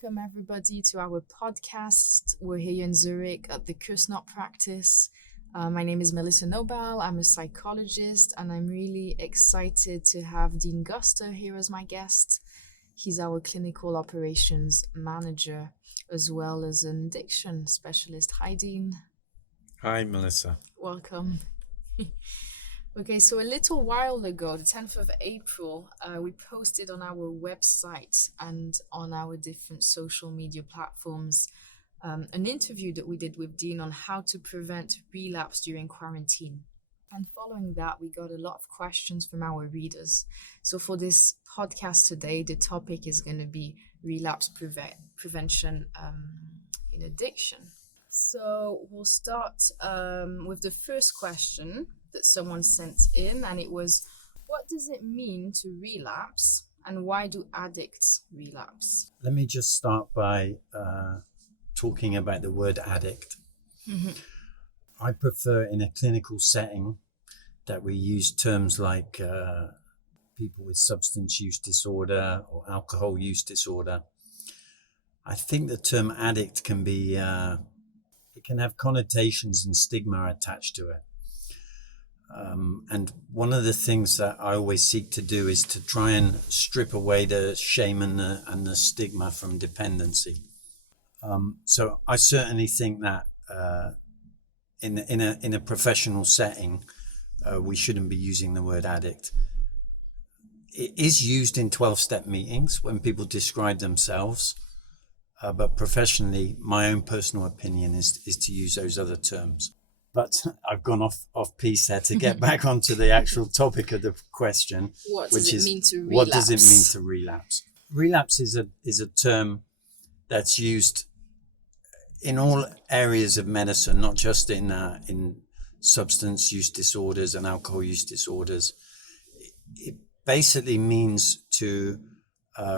Welcome everybody to our podcast. We're here in Zurich at the Kusnacht Practice. My name is Melissa Nobile. I'm a psychologist and I'm really excited to have Dean Gustar here as my guest. He's our clinical operations manager as well as an addiction specialist. Hi, Dean. Hi, Melissa. Welcome. Okay, so a little while ago, the 10th of April, we posted on our website and on our different social media platforms an interview that we did with Dean on how to prevent relapse during quarantine. And following that, we got a lot of questions from our readers. So for this podcast today, the topic is going to be relapse prevention in addiction. So we'll start with the first question that someone sent in, and it was, what does it mean to relapse and why do addicts relapse? Let me just start by talking about the word addict. Mm-hmm. I prefer in a clinical setting that we use terms like people with substance use disorder or alcohol use disorder. I think the term addict can be, it can have connotations and stigma attached to it. And one of the things that I always seek to do is to try and strip away the shame and the stigma from dependency. So I certainly think that in a professional setting, we shouldn't be using the word addict. It is used in 12-step meetings when people describe themselves, but professionally, my own personal opinion is to use those other terms. But I've gone off piece there to get back onto the actual topic of the question, What does it mean to relapse? What does it mean to relapse? Relapse is a term that's used in all areas of medicine, not just in substance use disorders and alcohol use disorders. It basically means to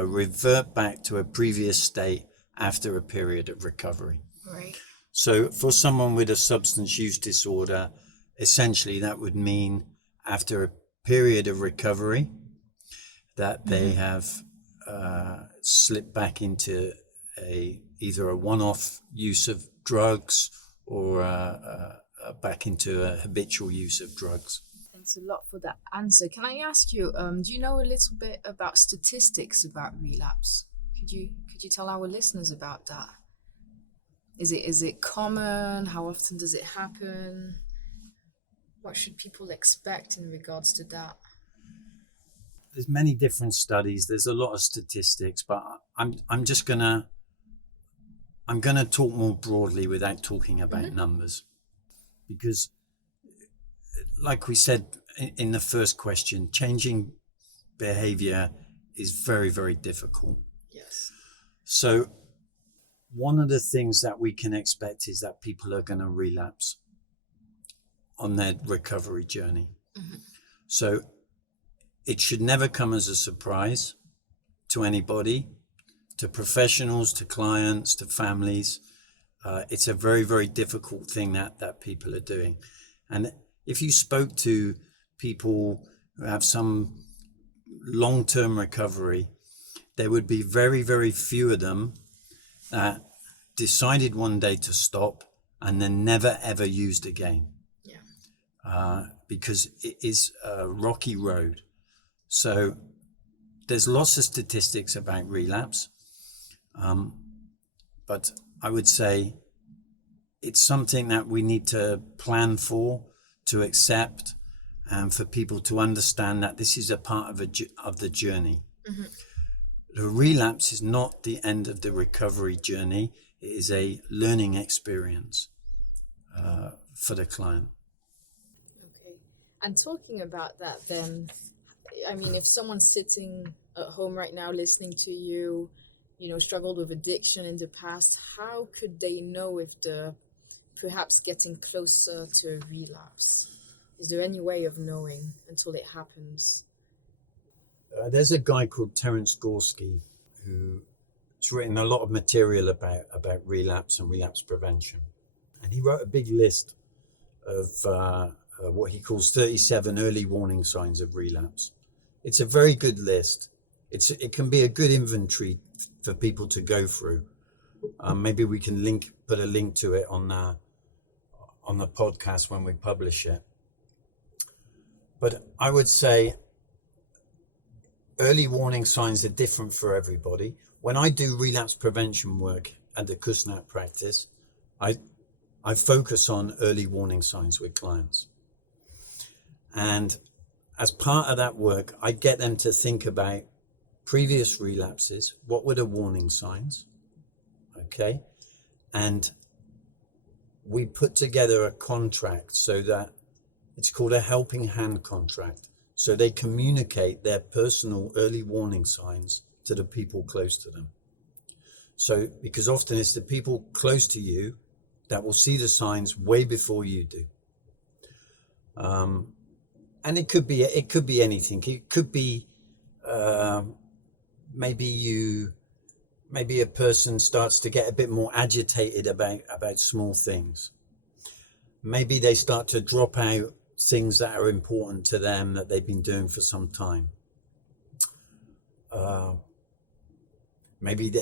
revert back to a previous state after a period of recovery. Right. So for someone with a substance use disorder, essentially that would mean after a period of recovery that they have slipped back into either a one-off use of drugs or back into a habitual use of drugs. Thanks a lot for that answer. Can I ask you, do you know a little bit about statistics about relapse? Could you tell our listeners about that? Is it common? How often does it happen? What should people expect in regards to that? There's many different studies. There's a lot of statistics, but I'm just gonna talk more broadly without talking about numbers, because, like we said in the first question, changing behavior is very, very difficult. Yes. So one of the things that we can expect is that people are going to relapse on their recovery journey. Mm-hmm. So it should never come as a surprise to anybody, to professionals, to clients, to families. It's a very, very difficult thing that people are doing. And if you spoke to people who have some long-term recovery, there would be very, very few of them that decided one day to stop and then never ever used again. Yeah. Because it is a rocky road. So there's lots of statistics about relapse, but I would say it's something that we need to plan for, to accept, and for people to understand that this is a part of the journey. Mm-hmm. The relapse is not the end of the recovery journey. It is a learning experience for the client. Okay. And talking about that then, I mean, if someone's sitting at home right now listening to you, struggled with addiction in the past, how could they know if they're perhaps getting closer to a relapse? Is there any way of knowing until it happens? There's a guy called Terence Gorski who's written a lot of material about relapse and relapse prevention. And he wrote a big list of what he calls 37 early warning signs of relapse. It's a very good list. It can be a good inventory for people to go through. Maybe we can put a link to it on the podcast when we publish it. But I would say early warning signs are different for everybody. When I do relapse prevention work at the Kusnacht Practice, I focus on early warning signs with clients. And as part of that work, I get them to think about previous relapses. What were the warning signs? Okay. And we put together a contract so that it's called a helping hand contract. So they communicate their personal early warning signs to the people close to them. So, because often it's the people close to you that will see the signs way before you do. And it could be anything. It could be maybe a person starts to get a bit more agitated about small things. Maybe they start to drop out things that are important to them that they've been doing for some time. Maybe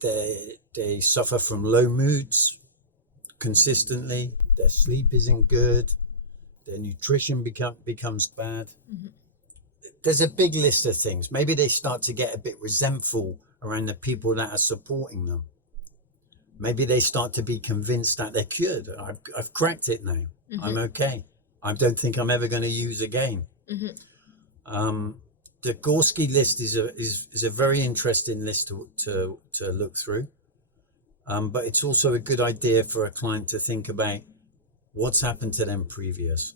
they suffer from low moods consistently. Their sleep isn't good. Their nutrition becomes bad. Mm-hmm. There's a big list of things. Maybe they start to get a bit resentful around the people that are supporting them. Maybe they start to be convinced that they're cured. I've cracked it now. Mm-hmm. I'm okay. I don't think I'm ever going to use again. Mm-hmm. The Gorski list is a very interesting list to look through. But it's also a good idea for a client to think about what's happened to them previous.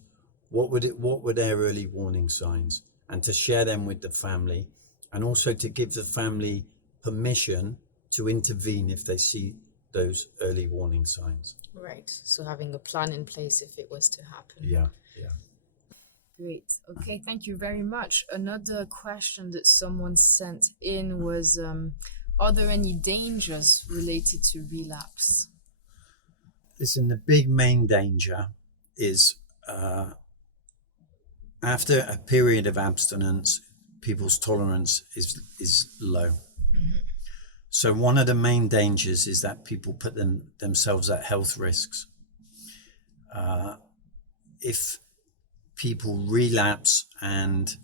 What were their early warning signs, and to share them with the family, and also to give the family permission to intervene if they see those early warning signs. Right. So having a plan in place if it was to happen. Yeah. Great. Okay, thank you very much. Another question that someone sent in was, are there any dangers related to relapse? Listen, the big main danger is after a period of abstinence, people's tolerance is low. Mm-hmm. So one of the main dangers is that people put themselves at health risks. If people relapse and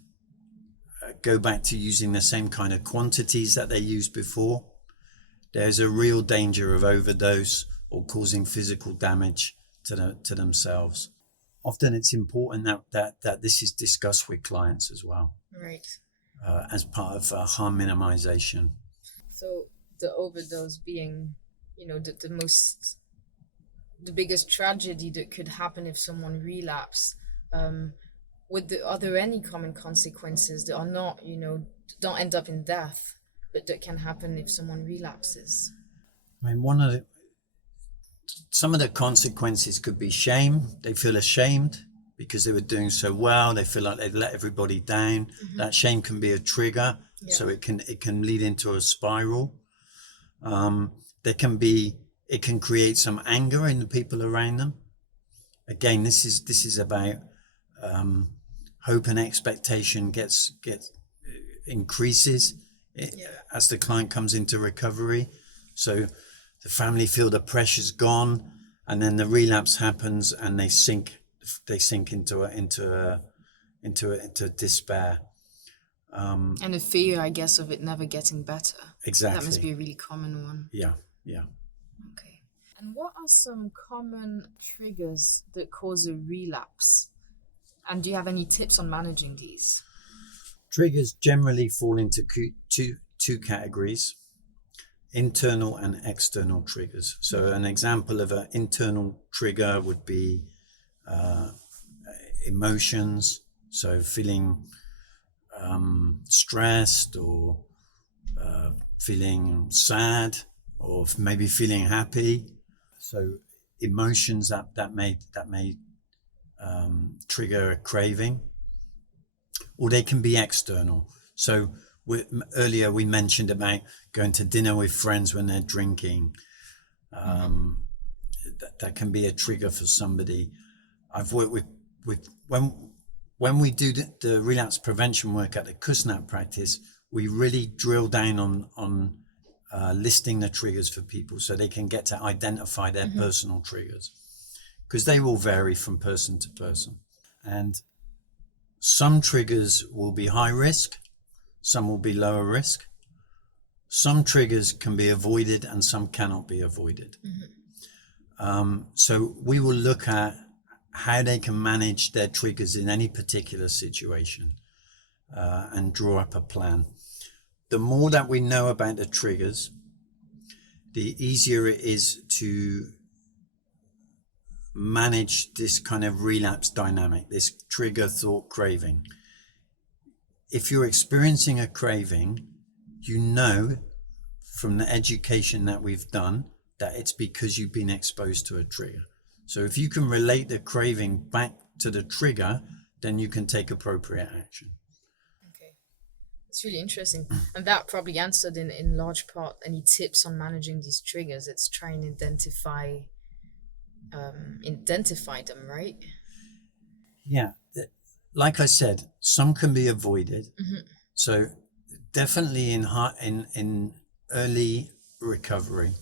go back to using the same kind of quantities that they used before, there's a real danger of overdose or causing physical damage to themselves. Often it's important that this is discussed with clients as well. Right. As part of harm minimization. So the overdose being, the biggest tragedy that could happen if someone relapse. Are there any common consequences that are not, don't end up in death, but that can happen if someone relapses? I mean, some of the consequences could be shame. They feel ashamed because they were doing so well. They feel like they've let everybody down. Mm-hmm. That shame can be a trigger, so it can lead into a spiral. It can create some anger in the people around them. Again, this is about hope and expectation increases as the client comes into recovery. So the family feel the pressure's gone, and then the relapse happens, and they sink into despair. And the fear, I guess, of it never getting better. Exactly. That must be a really common one. Yeah. Okay. And what are some common triggers that cause a relapse? And do you have any tips on managing these? Triggers generally fall into two categories: internal and external triggers. So an example of an internal trigger would be emotions. So feeling stressed, or feeling sad, or maybe feeling happy. So emotions that may trigger a craving, or they can be external. So earlier we mentioned about going to dinner with friends when they're drinking. That can be a trigger for somebody. I've worked with when we do the relapse prevention work at the Kusnacht Practice, we really drill down on listing the triggers for people so they can get to identify their personal triggers, because they will vary from person to person. And some triggers will be high risk, some will be lower risk. Some triggers can be avoided and some cannot be avoided. So we will look at how they can manage their triggers in any particular situation and draw up a plan. The more that we know about the triggers, the easier it is to manage this kind of relapse dynamic, this trigger, thought, craving. If you're experiencing a craving, you know from the education that we've done that it's because you've been exposed to a trigger. So if you can relate the craving back to the trigger, then you can take appropriate action. Okay, it's really interesting. And that probably answered in large part any tips on managing these triggers. It's trying to identify them, right? Yeah, like I said, some can be avoided. So definitely in early recovery,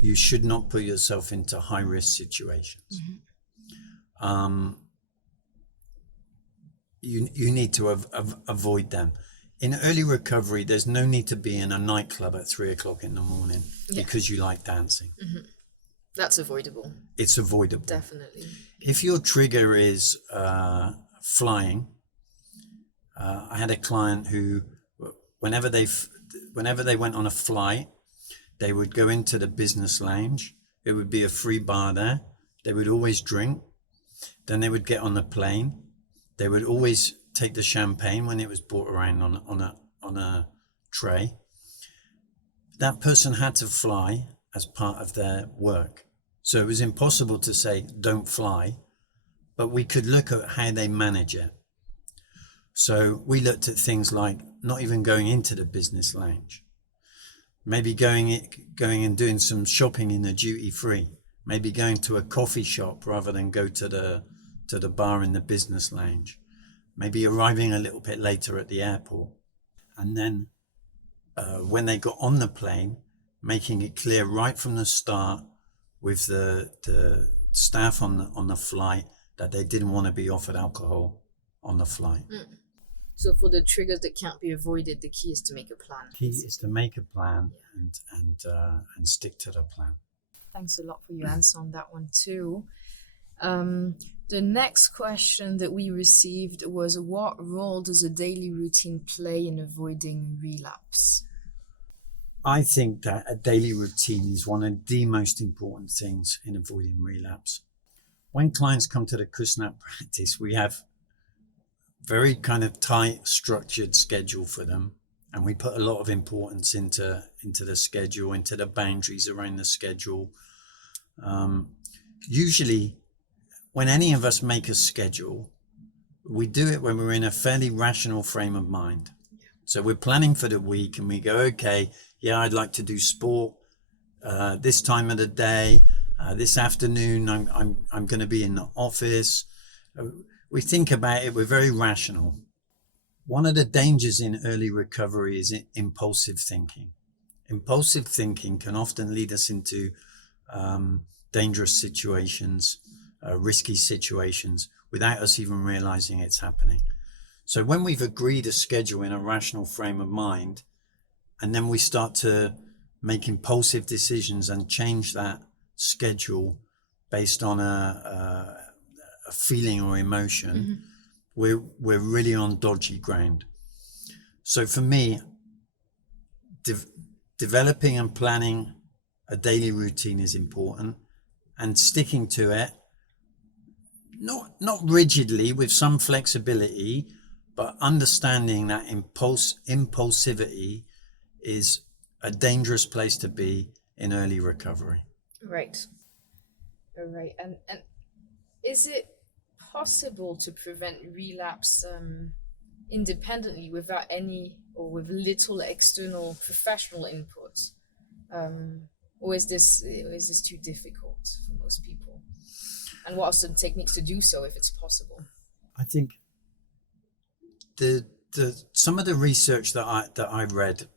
you should not put yourself into high risk situations. You need to avoid them. In early recovery, there's no need to be in a nightclub at 3:00 in the morning because you like dancing. That's avoidable. It's avoidable. Definitely. If your trigger is flying, I had a client who, whenever they went on a flight, they would go into the business lounge. It would be a free bar there. They would always drink. Then they would get on the plane. They would always take the champagne when it was brought around on a tray. That person had to fly as part of their work. So it was impossible to say, don't fly, but we could look at how they manage it. So we looked at things like not even going into the business lounge, maybe going and doing some shopping in the duty free, maybe going to a coffee shop rather than go to the bar in the business lounge, maybe arriving a little bit later at the airport. And then when they got on the plane, making it clear right from the start with the staff on the flight that they didn't want to be offered alcohol on the flight. So for the triggers that can't be avoided, the key is to make a plan. The key is to make a plan and stick to the plan. Thanks a lot for your answer on that one too. The next question that we received was, what role does a daily routine play in avoiding relapse? I think that a daily routine is one of the most important things in avoiding relapse. When clients come to the Kusnacht Practice, we have very kind of tight, structured schedule for them. And we put a lot of importance into the schedule, into the boundaries around the schedule. Usually, when any of us make a schedule, we do it when we're in a fairly rational frame of mind. So we're planning for the week and we go, okay, yeah, I'd like to do sport this time of the day. This afternoon, I'm going to be in the office. We think about it. We're very rational. One of the dangers in early recovery is impulsive thinking. Impulsive thinking can often lead us into dangerous situations, risky situations, without us even realizing it's happening. So when we've agreed a schedule in a rational frame of mind, and then we start to make impulsive decisions and change that schedule based on a feeling or emotion, we're really on dodgy ground. So for me, developing and planning a daily routine is important, and sticking to it, not rigidly, with some flexibility, but understanding that impulsivity is a dangerous place to be in early recovery. Right. All right. And is it possible to prevent relapse independently without any or with little external professional input? Or is this too difficult for most people? And what are some techniques to do so if it's possible? I think the some of the research that I read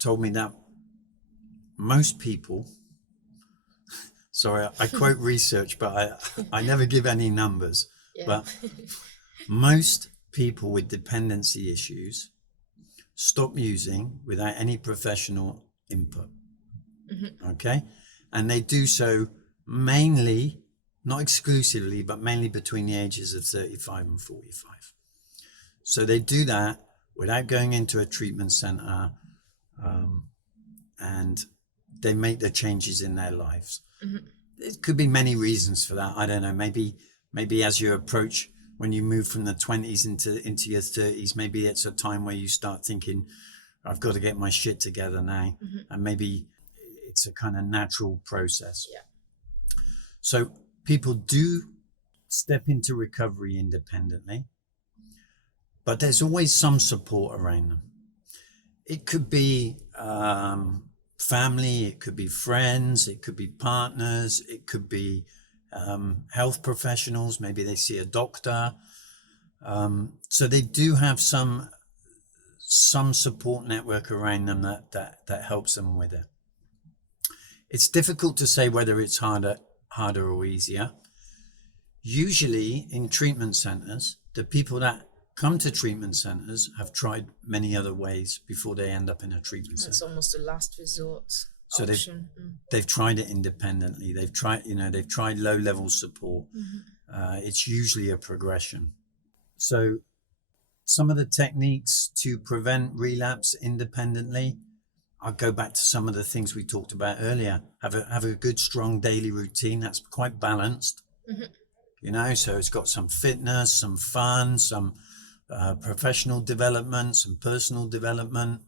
told me that most people, sorry, I quote research, but I never give any numbers, Yeah. but most people with dependency issues stop using without any professional input. Okay, and they do so mainly, not exclusively, but mainly between the ages of 35 and 45. So they do that without going into a treatment center, and they make the changes in their lives. There could be many reasons for that. I don't know. Maybe as you approach, when you move from the 20s into your 30s, maybe it's a time where you start thinking, I've got to get my shit together now. And maybe it's a kind of natural process. Yeah. So people do step into recovery independently, but there's always some support around them. It could be family, it could be friends, it could be partners, it could be health professionals. Maybe they see a doctor. So they do have some support network around them that helps them with it. It's difficult to say whether it's harder or easier. Usually in treatment centers, the people that come to treatment centers have tried many other ways before they end up in a treatment center. It's almost a last resort So option. they've tried it independently. They've tried low level support. It's usually a progression. So some of the techniques to prevent relapse independently, I'll go back to some of the things we talked about earlier. Have a good, strong daily routine that's quite balanced. So it's got some fitness, some fun, some professional development, some personal development,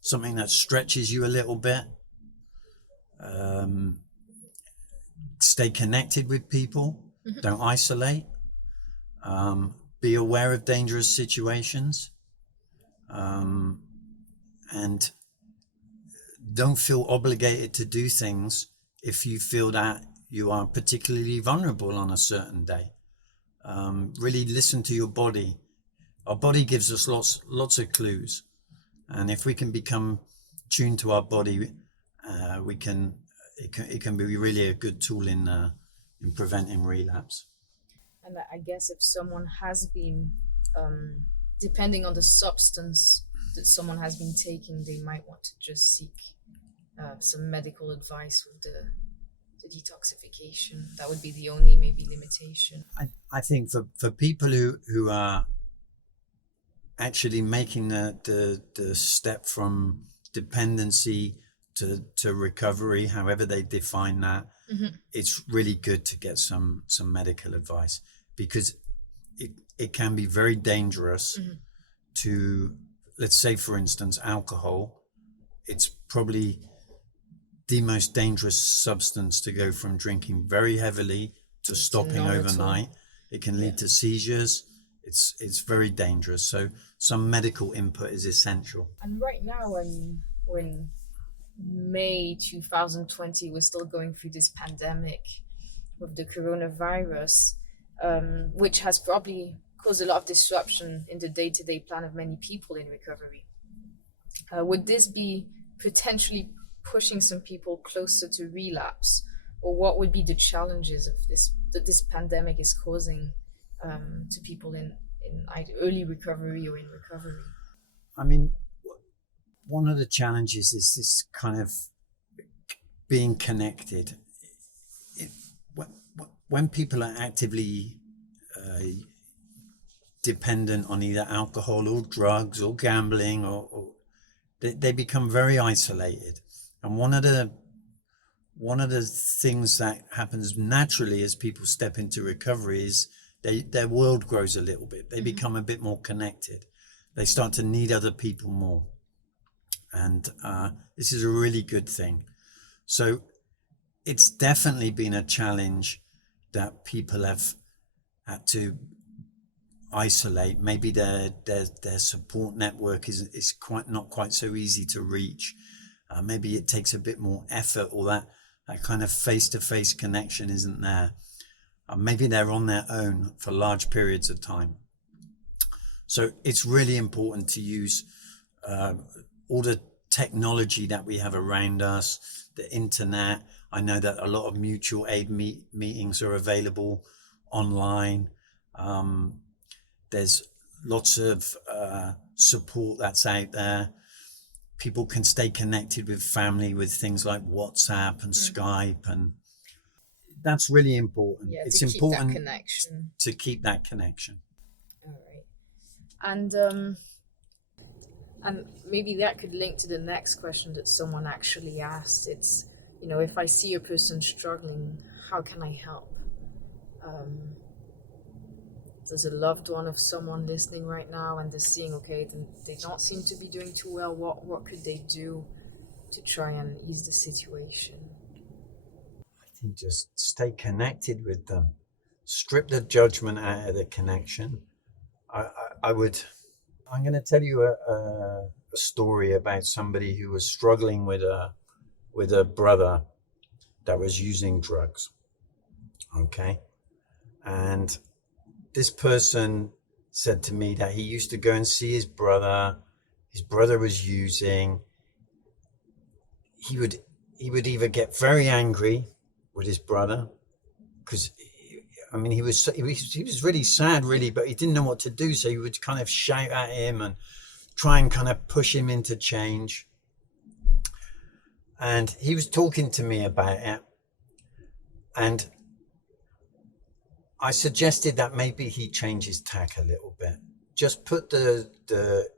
something that stretches you a little bit. Stay connected with people. Don't isolate. Be aware of dangerous situations. And don't feel obligated to do things if you feel that you are particularly vulnerable on a certain day. Really listen to your body. Our body gives us lots of clues, and if we can become tuned to our body, it can be really a good tool in preventing relapse. And I guess if someone has been, depending on the substance that someone has been taking, they might want to just seek some medical advice with the detoxification. That would be the only maybe limitation. I think for people who are actually making the step from dependency to recovery, however they define that, it's really good to get some medical advice, because it can be very dangerous to, let's say for instance, alcohol. It's probably the most dangerous substance to go from drinking very heavily to stopping overnight. It can lead to seizures. It's very dangerous. So some medical input is essential. And right now, when May 2020, we're still going through this pandemic with the coronavirus, which has probably caused a lot of disruption in the day-to-day plan of many people in recovery. Would this be potentially pushing some people closer to relapse, or what would be the challenges of this pandemic is causing to people in either early recovery or in recovery? I mean, one of the challenges is this kind of being connected. When people are actively dependent on either alcohol or drugs or gambling, or they become very isolated. And one of the things that happens naturally as people step into recovery is their world grows a little bit. They become a bit more connected. They start to need other people more. And this is a really good thing. So it's definitely been a challenge that people have had to isolate. Maybe their support network is not quite so easy to reach. Maybe it takes a bit more effort, or that kind of face-to-face connection isn't there. Maybe they're on their own for large periods of time. So it's really important to use all the technology that we have around us, the internet. I know that a lot of mutual aid meetings are available online. There's lots of support that's out there. People can stay connected with family with things like WhatsApp and Skype, and that's really important. Yeah, It's to keep that important connection. to keep that connection. All right. And maybe that could link to the next question that someone actually asked. It's, if I see a person struggling, how can I help? There's a loved one of someone listening right now and they're seeing, okay, they don't seem to be doing too well. What could they do to try and ease the situation? I think just stay connected with them. Strip the judgment out of the connection. I'm going to tell you a story about somebody who was struggling with a brother that was using drugs. Okay. And this person said to me that he used to go and see his brother. His brother was using. He would either get very angry with his brother because he was really sad, really, but he didn't know what to do. So he would kind of shout at him and try and kind of push him into change. And he was talking to me about it. And I suggested that maybe he change his tack a little bit. Just put the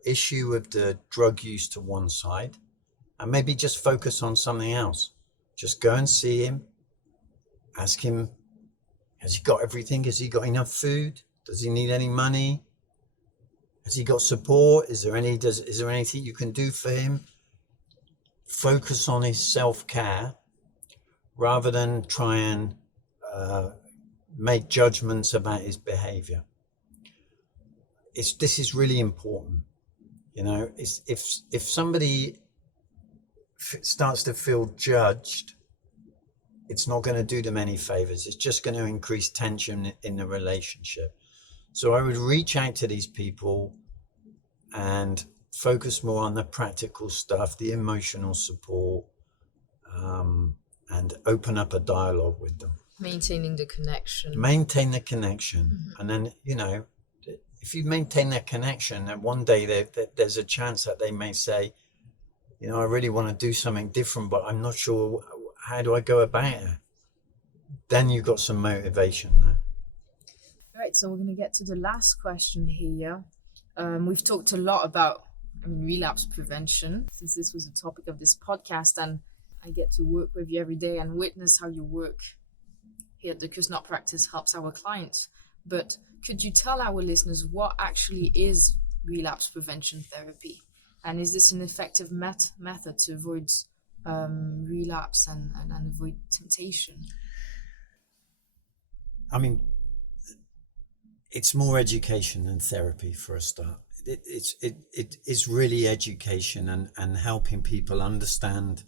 issue of the drug use to one side and maybe just focus on something else. Just go and see him. Ask him, has he got everything? Has he got enough food? Does he need any money? Has he got support? Is there anything you can do for him? Focus on his self-care rather than try and make judgments about his behavior. This is really important. If somebody starts to feel judged, it's not going to do them any favors. It's just going to increase tension in the relationship. So I would reach out to these people and focus more on the practical stuff, the emotional support, and open up a dialogue with them. Maintaining the connection. Maintain the connection. And then, if you maintain that connection, then one day there's a chance that they may say, I really want to do something different, but I'm not sure, how do I go about it? Then you've got some motivation there. All right, so we're going to get to the last question here. We've talked a lot about relapse prevention, since this was the topic of this podcast, and I get to work with you every day and witness how your work here at the Kusnacht Practice helps our clients. But could you tell our listeners what actually is relapse prevention therapy? And is this an effective method to avoid relapse and avoid temptation? It's more education than therapy for a start. It's really education and helping people understand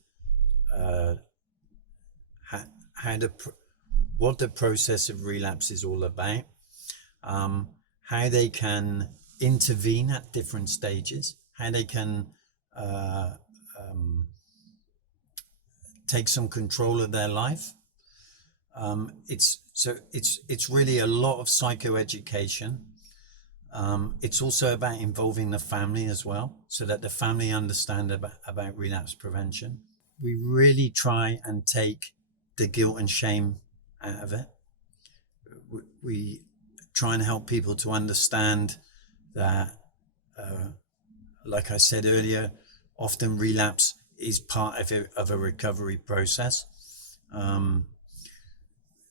what the process of relapse is all about, how they can intervene at different stages, how they can take some control of their life. It's really a lot of psychoeducation. It's also about involving the family as well, so that the family understand about relapse prevention. We really try and take the guilt and shame out of it. We try and help people to understand that, like I said earlier, often relapse is part of a recovery process.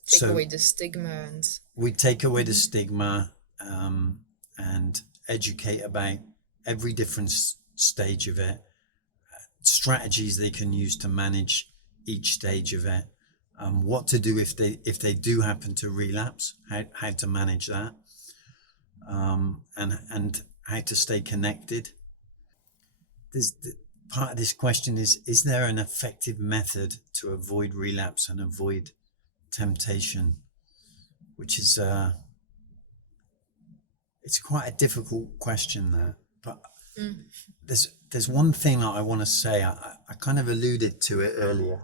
Take away the stigma. We take away the stigma and educate about every different stage of it, strategies they can use to manage each stage of it, what to do if they do happen to relapse, how to manage that, and how to stay connected. Part of this question is there an effective method to avoid relapse and avoid temptation, which is It's quite a difficult question there, but there's one thing that I want to say. I kind of alluded to it earlier.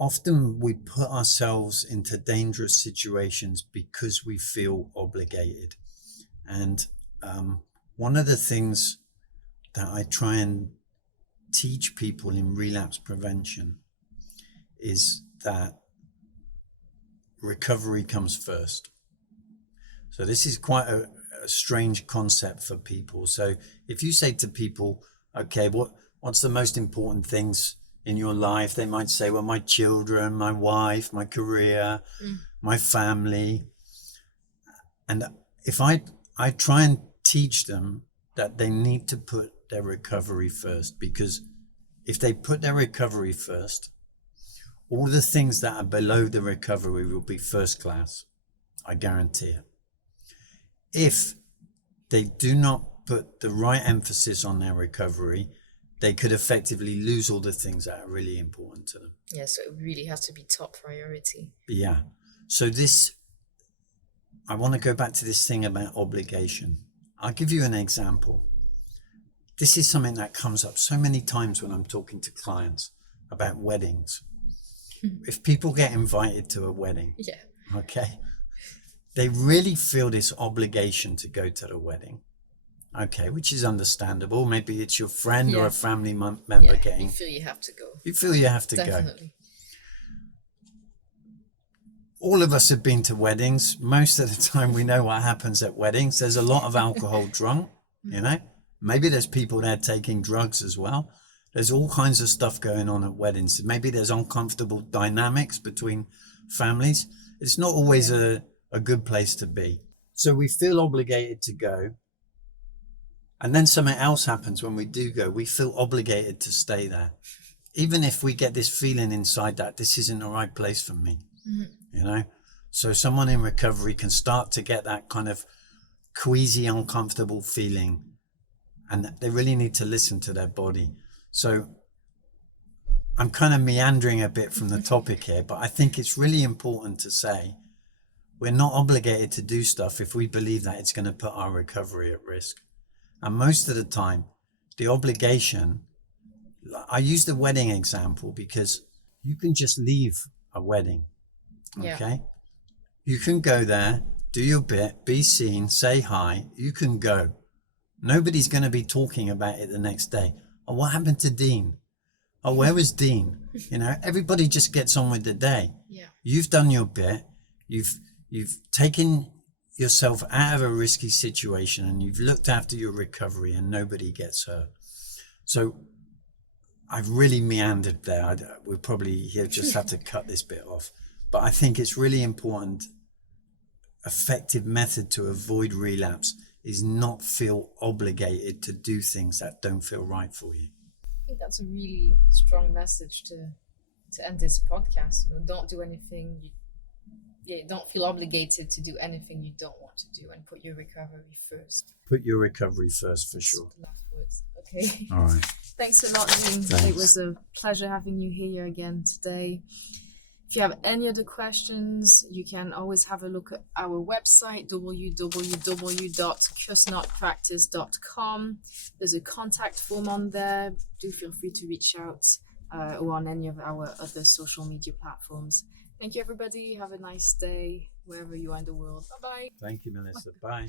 Often we put ourselves into dangerous situations because we feel obligated. And one of the things that I try and teach people in relapse prevention is that recovery comes first. So this is quite a strange concept for people. So if you say to people, okay, what's the most important things in your life? They might say, well, my children, my wife, my career, my family. And if I try and teach them that they need to put their recovery first, because if they put their recovery first, all the things that are below the recovery will be first class. I guarantee it. If they do not put the right emphasis on their recovery, they could effectively lose all the things that are really important to them. Yeah, so it really has to be top priority. Yeah. So I want to go back to this thing about obligation. I'll give you an example. This is something that comes up so many times when I'm talking to clients about weddings. If people get invited to a wedding, okay, they really feel this obligation to go to the wedding, okay, which is understandable. Maybe it's your friend or a family member getting. You feel you have to go. You feel you have to Definitely. go. All of us have been to weddings. Most of the time we know what happens at weddings. There's a lot of alcohol drunk, you know. Maybe there's people there taking drugs as well. There's all kinds of stuff going on at weddings. Maybe there's uncomfortable dynamics between families. It's not always a good place to be. So we feel obligated to go. And then something else happens when we do go. We feel obligated to stay there. Even if we get this feeling inside that this isn't the right place for me, you know? So someone in recovery can start to get that kind of queasy, uncomfortable feeling. And they really need to listen to their body. So I'm kind of meandering a bit from the topic here, but I think it's really important to say we're not obligated to do stuff if we believe that it's going to put our recovery at risk. And most of the time, the obligation, I use the wedding example because you can just leave a wedding, okay? You can go there, do your bit, be seen, say hi, you can go. Nobody's going to be talking about it the next day. Oh, what happened to Dean? Oh, where was Dean? You know, everybody just gets on with the day. Yeah. You've done your bit. You've taken yourself out of a risky situation and you've looked after your recovery and nobody gets hurt. So I've really meandered there. We'll probably just have to cut this bit off. But I think it's really important. Effective method to avoid relapse is not feel obligated to do things that don't feel right for you. I think that's a really strong message to end this podcast. You know, don't do anything. Don't feel obligated to do anything you don't want to do, and put your recovery first. Put your recovery first, for sure. Last words. Okay. All right. Thanks a lot, Dean. Thanks. It was a pleasure having you here again today. If you have any other questions, you can always have a look at our website, www.kusnachtpractice.com. There's a contact form on there. Do feel free to reach out or on any of our other social media platforms. Thank you, everybody. Have a nice day wherever you are in the world. Bye-bye. Thank you, Melissa. Bye.